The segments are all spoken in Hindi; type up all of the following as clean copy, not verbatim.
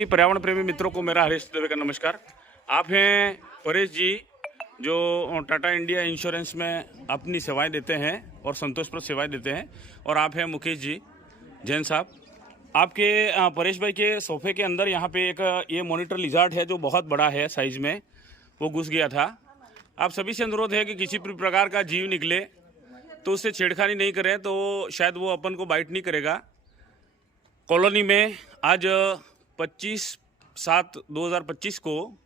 पर्यावरण प्रेमी मित्रों को मेरा हरीश दवे का नमस्कार। आप हैं परेश जी, जो टाटा इंडिया इंश्योरेंस में अपनी सेवाएं देते हैं और संतोषप्रद सेवाएं देते हैं। और आप हैं मुकेश जी जैन साहब। आपके परेश भाई के सोफे के अंदर यहाँ पे एक ये मॉनिटर लिजार्ड है जो बहुत बड़ा है साइज में, वो घुस गया था। आप सभी से अनुरोध है कि किसी भी प्रकार का जीव निकले तो उससे छेड़खानी नहीं करें, तो शायद वो अपन को बाइट नहीं करेगा। कॉलोनी में आज 25/7/2025 को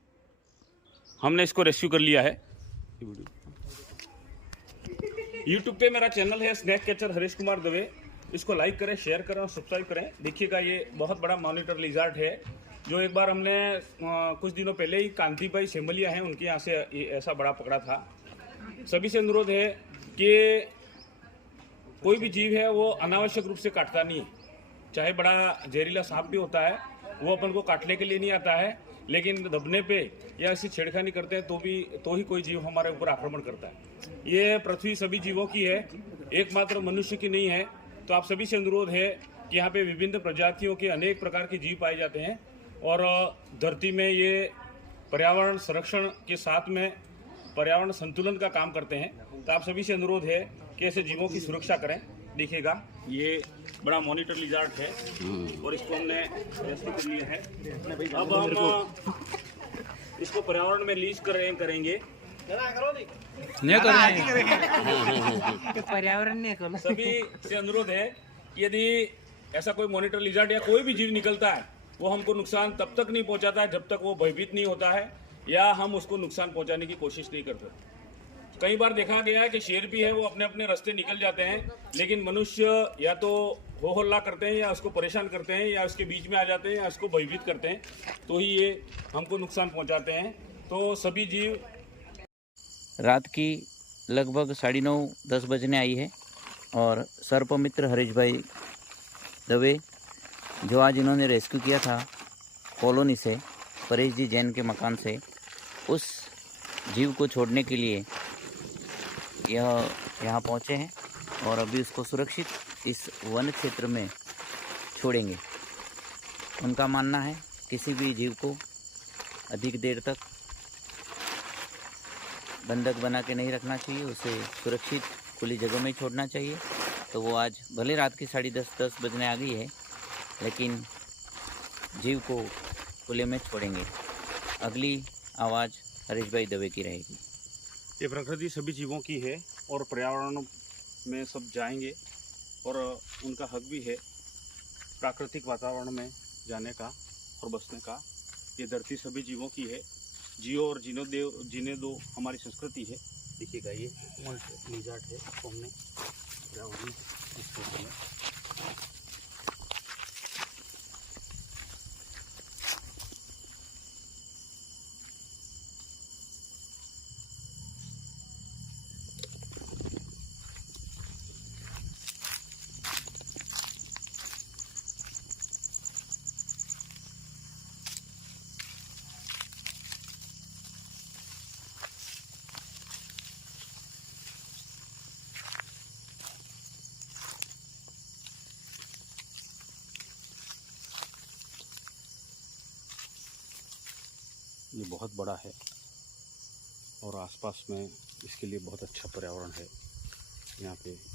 हमने इसको रेस्क्यू कर लिया है। यूट्यूब पे मेरा चैनल है स्नैक कैचर हरीश कुमार दवे, इसको लाइक करें, शेयर करें और सब्सक्राइब करें। देखिएगा, ये बहुत बड़ा मॉनिटर लिजार्ड है जो एक बार हमने कुछ दिनों पहले ही कांति भाई सेमलिया हैं उनके यहाँ से ऐसा बड़ा पकड़ा था। सभी से अनुरोध है कि कोई भी जीव है वो अनावश्यक रूप से काटता नहीं है। चाहे बड़ा जहरीला सांप भी होता है, वो अपन को काटने के लिए नहीं आता है, लेकिन दबने पे या ऐसी छेड़खानी करते हैं तो ही कोई जीव हमारे ऊपर आक्रमण करता है। ये पृथ्वी सभी जीवों की है, एकमात्र मनुष्य की नहीं है। तो आप सभी से अनुरोध है कि यहाँ पे विभिन्न प्रजातियों के अनेक प्रकार के जीव पाए जाते हैं और धरती में ये पर्यावरण संरक्षण के साथ में पर्यावरण संतुलन का काम करते हैं। तो आप सभी से अनुरोध है कि ऐसे जीवों की सुरक्षा करें। देखिएगा, ये बड़ा मॉनिटर लिजार्ड है और इसको हमने रेस्क्यू कर लिया है। अब हम इसको पर्यावरण में लीज करेंगे। पर्यावरण नहीं करो। सभी से अनुरोध है कि यदि ऐसा कोई मॉनिटर लिजार्ड या कोई भी जीव निकलता है, वो हमको नुकसान तब तक नहीं पहुंचाता है जब तक वो भयभीत नहीं होता है या हम उसको नुकसान पहुंचाने की कोशिश नहीं करते। कई बार देखा गया है कि शेर भी है वो अपने अपने रास्ते निकल जाते हैं, लेकिन मनुष्य या तो हो हल्ला करते हैं या उसको परेशान करते हैं या उसके बीच में आ जाते हैं या उसको भयभीत करते हैं, तो ही ये हमको नुकसान पहुंचाते हैं। तो सभी जीव रात की लगभग 9:30-10 बजने आई है और सर्पमित्र हरीश भाई दवे जो आज इन्होंने रेस्क्यू किया था कॉलोनी से, परेश जी जैन के मकान से, उस जीव को छोड़ने के लिए यहाँ पहुँचे हैं और अभी उसको सुरक्षित इस वन क्षेत्र में छोड़ेंगे। उनका मानना है किसी भी जीव को अधिक देर तक बंधक बना के नहीं रखना चाहिए, उसे सुरक्षित खुली जगह में छोड़ना चाहिए। तो वो आज भले रात की 10:30 बजने आ गई है, लेकिन जीव को खुले में छोड़ेंगे। अगली आवाज़ हरीश भाई दवे की रहेगी। ये प्रकृति सभी जीवों की है और पर्यावरण में सब जाएंगे और उनका हक भी है प्राकृतिक वातावरण में जाने का और बसने का। ये धरती सभी जीवों की है, जियो और जीने दो हमारी संस्कृति है। देखिएगा, ये लिजार्ड है, इसको हमने पर्यावरण में ये बहुत बड़ा है और आसपास में इसके लिए बहुत अच्छा पर्यावरण है यहाँ पे।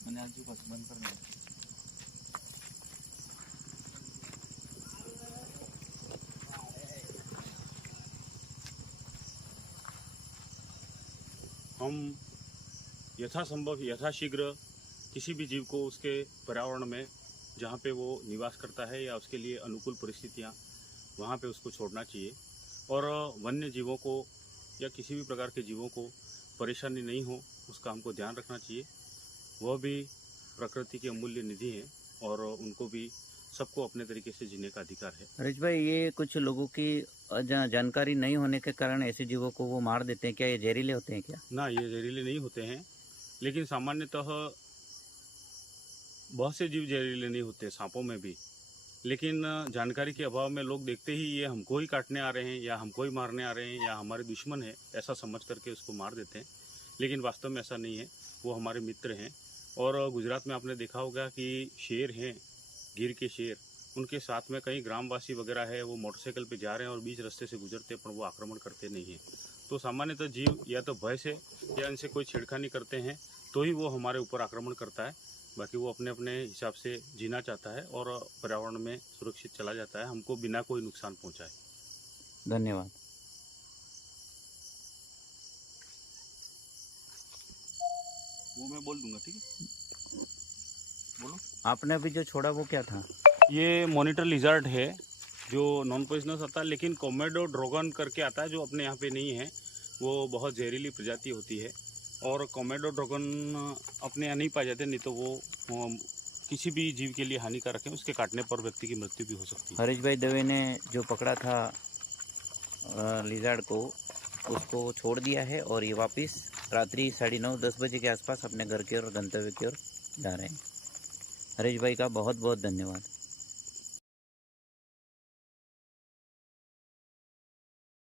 मैंने आज बंद कर दिया। हम यथासंभव यथाशीघ्र किसी भी जीव को उसके पर्यावरण में जहाँ पे वो निवास करता है या उसके लिए अनुकूल परिस्थितियाँ, वहाँ पे उसको छोड़ना चाहिए। और वन्य जीवों को या किसी भी प्रकार के जीवों को परेशानी नहीं हो, उसका हमको ध्यान रखना चाहिए। वह भी प्रकृति की अमूल्य निधि है। और उनको भी सबको अपने तरीके से जीने का अधिकार है। हरीश भाई, ये कुछ लोगों की जानकारी नहीं होने के कारण ऐसे जीवों को वो मार देते हैं, क्या ये जहरीले होते हैं क्या? ना, ये जहरीले नहीं होते हैं, लेकिन सामान्यतः बहुत से जीव जहरीले नहीं होते, सांपों में भी। लेकिन जानकारी के अभाव में लोग देखते ही ये हमको ही काटने आ रहे हैं या हमको ही मारने आ रहे हैं या हमारे दुश्मन है, ऐसा समझ करके उसको मार देते हैं। लेकिन वास्तव में ऐसा नहीं है, वो हमारे मित्र हैं। और गुजरात में आपने देखा होगा कि शेर हैं, गिर के शेर, उनके साथ में कई ग्रामवासी वगैरह है, वो मोटरसाइकिल पे जा रहे हैं और बीच रास्ते से गुजरते हैं, पर वो आक्रमण करते नहीं हैं। तो सामान्यतः जीव या तो भय से या इनसे कोई छेड़खानी करते हैं तो ही वो हमारे ऊपर आक्रमण करता है। बाकी वो अपने अपने हिसाब से जीना चाहता है और पर्यावरण में सुरक्षित चला जाता है, हमको बिना कोई नुकसान पहुंचाए। धन्यवाद। वो मैं बोल दूंगा, ठीक है? बोलो। आपने अभी जो छोड़ा वो क्या था? ये मॉनिटर लिजर्ड है जो नॉन पॉइजनस आता है, लेकिन कोमोडो ड्रैगन करके आता है जो अपने यहाँ पे नहीं है। वो बहुत जहरीली प्रजाति होती है और कोमोडो ड्रैगन अपने यहाँ नहीं पाए जाते, नहीं तो वो किसी भी जीव के लिए हानिकारक है, उसके काटने पर व्यक्ति की मृत्यु भी हो सकती है। हरीश भाई दवे ने जो पकड़ा था लिजार्ड को, उसको छोड़ दिया है और ये वापस रात्रि 9:30-10 बजे के आसपास अपने घर की ओर, गंतव्य की ओर जा रहे हैं। हरीश भाई का बहुत बहुत धन्यवाद।